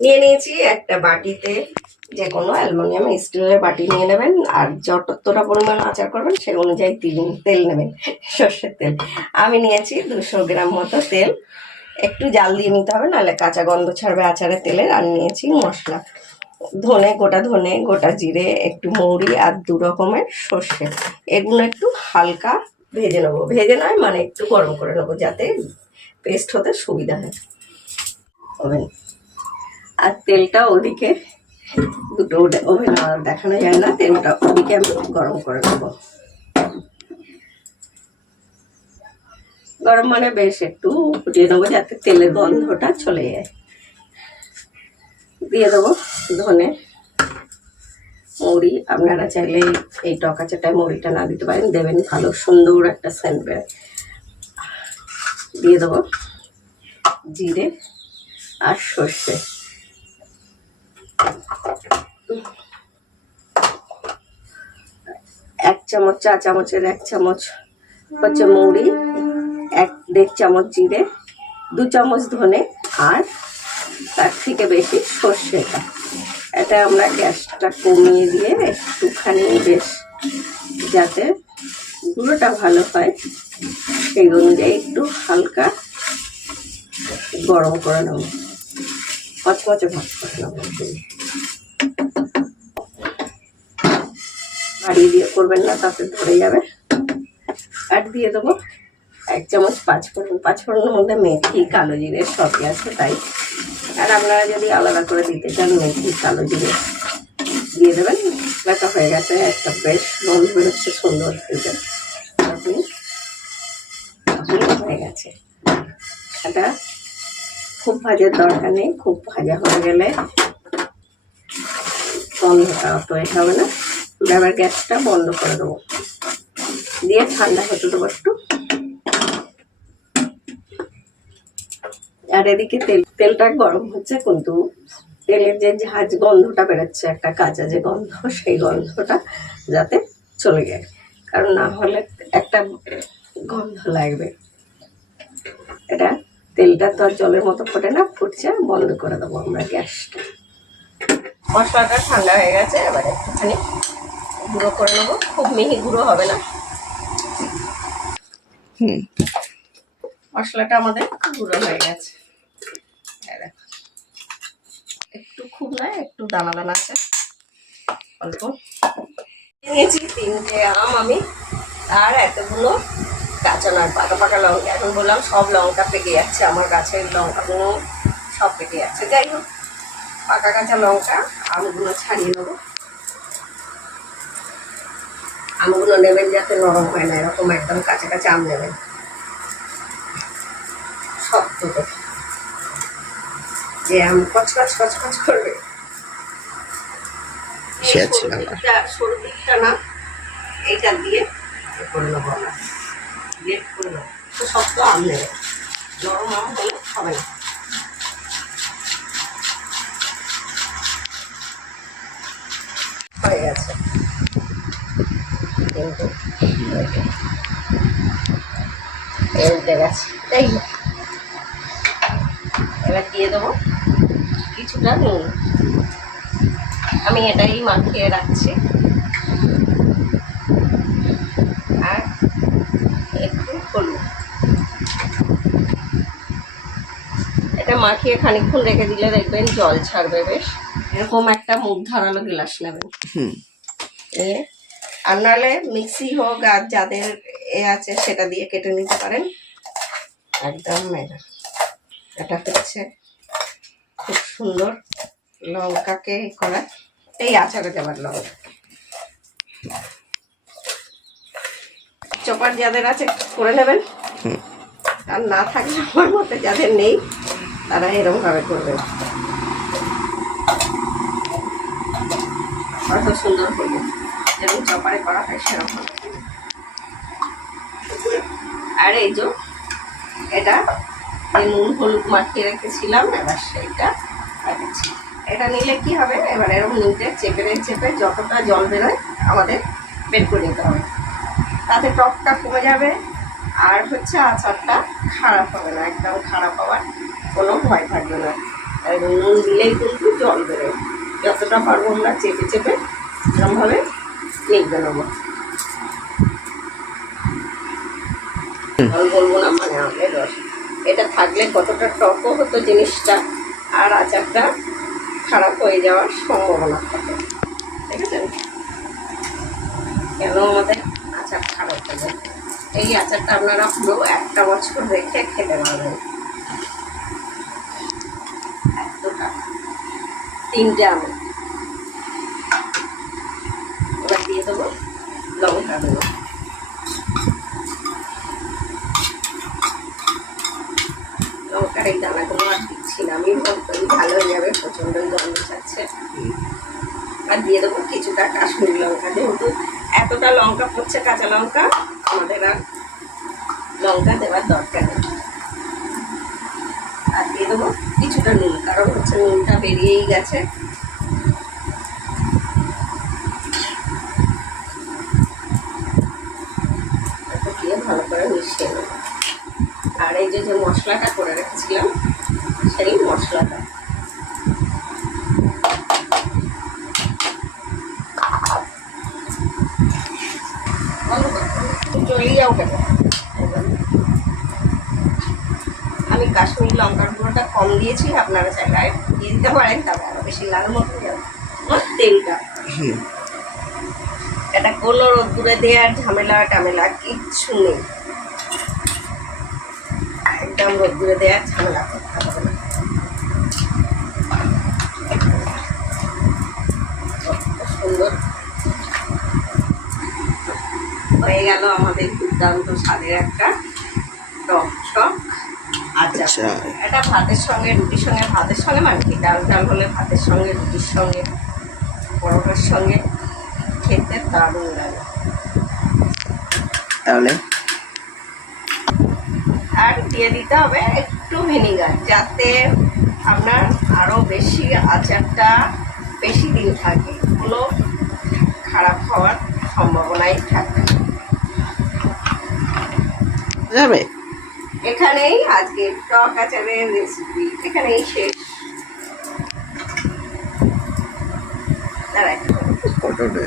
নিয়ে নিয়েছি একটা বাটিতে, যে কোনো অ্যালুমিনিয়াম স্টিলের বাটি নিয়ে নেবেন, আর যতটা পরিমাণ আচার করবেন সে অনুযায়ী তেল নেবেন, সর্ষের তেল। আমি নিয়েছি 200 গ্রাম মতো তেল। একটু জাল দিয়ে নিতে হবে, নাহলে কাঁচা গন্ধ ছাড়বে আচারের তেলের। আর নিয়েছি মশলা, গোটা ধনে, গোটা জিরে, একটু মৌরি আর 2 রকমের সর্ষে। এগুলো একটু হালকা ভেজে নেবো, ভেজে নয় মানে একটু গরম করে নেবো, যাতে পেস্ট হতে সুবিধা হয়। ওভেন আর তেলটা ওদিকে, দুটো ওভেন আর দেখানো যায় না, তেলটা ওদিকে আমি গরম করে নেবো। গরম মানে বেশ একটু ফুটিয়ে নেবো, যাতে তেলের গন্ধটা চলে যায়। দিয়ে দেবো ধনে, মৌরি। আপনারা চাইলে এই টক আচারটায় মৌরিটা না দিতে পারেন, দেবেন, ভালো সুন্দর একটা সেন্ট বের। দিয়ে দেবো জিরে আর সর্ষে। এক চামচ, চা চামচের 1 চামচ হচ্ছে মৌরি, 1-1.5 চামচ জিরে, 2 চামচ ধনে, আর তার থেকে বেশি সর্ষেটা। এটা আমরা গ্যাসটা কমিয়ে দিয়ে একটুখানি বেশ, যাতে গুঁড়োটা ভালো হয় সেই অনুযায়ী একটু হালকা গরম করে নেব, মচমচে ভাত করে নেব। বাড়িয়ে দিয়ে করবেন না, তাতে ধরে যাবে। আর দিয়ে দেবো 1 চামচ 5 ফোড়ন। 5 ফোড়নের মধ্যে মেথি, কালো জিরে সবই আছে তাই। আর আপনারা যদি আলাদা করে দিতে চান, মেথি, কালো জিরে দিয়ে দেবেন। এটা হয়ে গেছে, একটা বেশ গন্ধ বেরোচ্ছে সুন্দর, হয়ে গেছে। এটা খুব ভাজার দরকার নেই, খুব ভাজা হয়ে গেলে গন্ধটা অত হবে না। এবার গ্যাসটা বন্ধ করে দেবো, দিয়ে ঠান্ডা হতে দেবো একটু। আর এদিকে তেলটা গরম হচ্ছে, কিন্তু তেলের যে ঝাঁজ গন্ধটা বেরোচ্ছে, একটা কাঁচা যে গন্ধ, সেই গন্ধটা যাতে চলে যায়, কারণ না হলে একটা গন্ধ লাগবে। এটা তেলটা তো আর জলের মতো ফোটে না, ফুটছে, বন্ধ করে দেবো আমরা গ্যাসটা। মশলাটা ঠান্ডা হয়ে গেছে, এবার একটুখানি গুঁড়ো করে নেবো, খুব মিহি গুঁড়ো হবে না। মশলাটা আমাদের গুঁড়ো হয়ে গেছে, একটু খুব নয়, একটু দানা দানা আছে অল্প। নিয়েছি 3টে আম আমি, আর এতগুলো কাঁচা নয় পাকা পাকা লঙ্কা। এখন বললাম সব লঙ্কা পেকে যাচ্ছে, আমার গাছের লঙ্কাগুলো সব পেকে যাচ্ছে। যাই হোক, পাকা কাঁচা লঙ্কা, আমগুলো ছাড়িয়ে নেবো। আমগুলো নেবেন যাতে নরম হয় না, এরকম একদম কাঁচা কাঁচা আম নেবেন, শক্ত তো, যে আম কচকচ কচকচ করবে। সরু দিকটা না, এইটা দিয়ে করে নেবো আমরা, গ্রেট করে নেবো। তো শক্ত আম নেবে, নরম আম হলে হবে না। হয়ে গেছে কিন্তু উল্টে গেছে। যাই হোক, এবার দিয়ে দেবো কিছুটা নুন। আমি এটাই মাখিয়ে রাখছি, আর একটু হলুদ। এটা মাখিয়ে খানিকক্ষণ রেখে দিলে দেখবেন জল ছাড়বে বেশ। এরকম একটা মুখ ধারালো গ্লাস নেবেন, আর নাহলে মিক্সি হোক, আর যাদের আছে সেটা দিয়ে কেটে নিতে পারেন। একদম এটা হচ্ছে খুব সুন্দর লঙ্কাকে করা, এই আচারে দেওয়ার লঙ্কা। চপার যাদের আছে করে নেবেন, আর না থাকলে আমার মতে যাদের নেই তারা এরকম ভাবে করবেন, কত সুন্দর করবে, যেমন চপারে করা হয় সেরকম। আর এই যে এটা নুন হলুদ মাখিয়ে রেখেছিলাম, এবার সেইটা রাখছি। এটা নিলে কি হবে, এবার এরকম নিতে চেপে চেপে যতটা জল বেরোয় আমাদের বের করে নিতে হবে, তাতে টকটা কমে যাবে। আর হচ্ছে আচারটা খারাপ হবে না, একদম খারাপ হওয়ার কোনো ভয় থাকবে না। আর নুন দিলেই কিন্তু জল বেরোয়। যতটা পারবো আমরা চেপে চেপে এরকমভাবে মেখে নেবো। জল বলবো না, মানে আমলের রস। এটা থাকলে কতটা টকও হতো জিনিসটা, আর আচারটা খারাপ হয়ে যাওয়ার সম্ভাবনা থাকে। দেখেছেন কেন আমাদের আচার খারাপ হয়ে যায়? এই আচারটা আপনারা পুরো 1 বছর রেখে খেতে পারবেন। এতটা 3টে আমি এবার দিয়ে দেবো লঙ্কা দেবো। লঙ্কার এই দানাগুলো আর দিচ্ছি না, আমি ভালো হয়ে যাবে, প্রচণ্ডই গন্ধ ছাড়ছে। আর দিয়ে দেবো কিছুটা কাশ্মীরি লঙ্কা, যেহেতু এতটা লঙ্কা পড়ছে কাঁচা লঙ্কা, আমাদের আর লঙ্কা দেওয়ার দরকার নেই। আর দিয়ে দেবো কিছুটা নুন, কারণ হচ্ছে নুনটা বেরিয়েই গেছে। দিয়ে ভালো করে মিশিয়ে নেব। আর এই যে মশলাটা করে রেখেছিলাম সেই মশলাটা চলে যাও কেন। আমি কাশ্মীরি লঙ্কার গুঁড়োটা কম দিয়েছি, আপনারা চাইলে দিয়ে দিতে পারেন, তবে আরো বেশি লাল মতো যাবে। তেলটা এটা কোনো রোদ্দুরে দেওয়ার ঝামেলা টামেলা কিচ্ছু নেই, একদম রোদ্দুরে দেওয়ার ঝামেলা করতে হবে না। সুন্দর হয়ে গেল আমাদের দুর্দান্ত স্বাদের একটা টক টক আচ্ছা। এটা ভাতের সঙ্গে, রুটির সঙ্গে, ভাতের সঙ্গে মানে কি ডাল ডাল হলে ভাতের সঙ্গে, রুটির সঙ্গে, পরোটার সঙ্গে খেতে দারুণ লাগে। তাহলে আর দিয়ে দিতে হবে একটু ভিনিগার, যাতে আপনার আরও বেশি আচারটা বেশি দিন থাকে, কোনো খারাপ হওয়ার সম্ভাবনাই থাকে যাবে। এখানেই আজকে টক আচারের রেসিপি এখানেই শেষ। ফটোটা